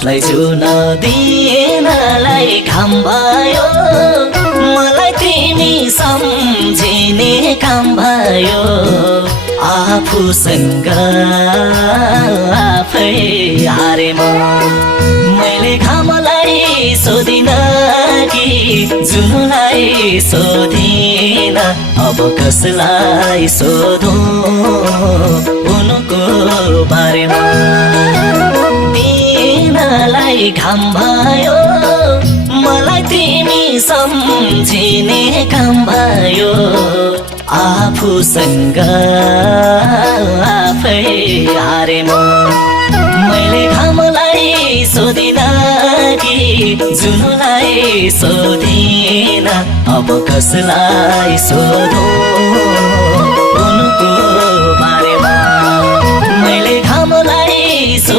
हातलाई छुन दिनलाई काम भयो मलाई तिमी सम्झिने काम भयो आफूसँग आफै हारे मैले घामलाई सोधिन कि जुनलाई सोधिन अब कसलाई सोधौँ उनको बारेमा दिनलाई घाम भयो मलाई तिमी सम्झिने काम भयो आफूसँग आफै हारे मैले घामलाई सोधिन कि जुनलाई सोधिन अब कसलाई सोधौँ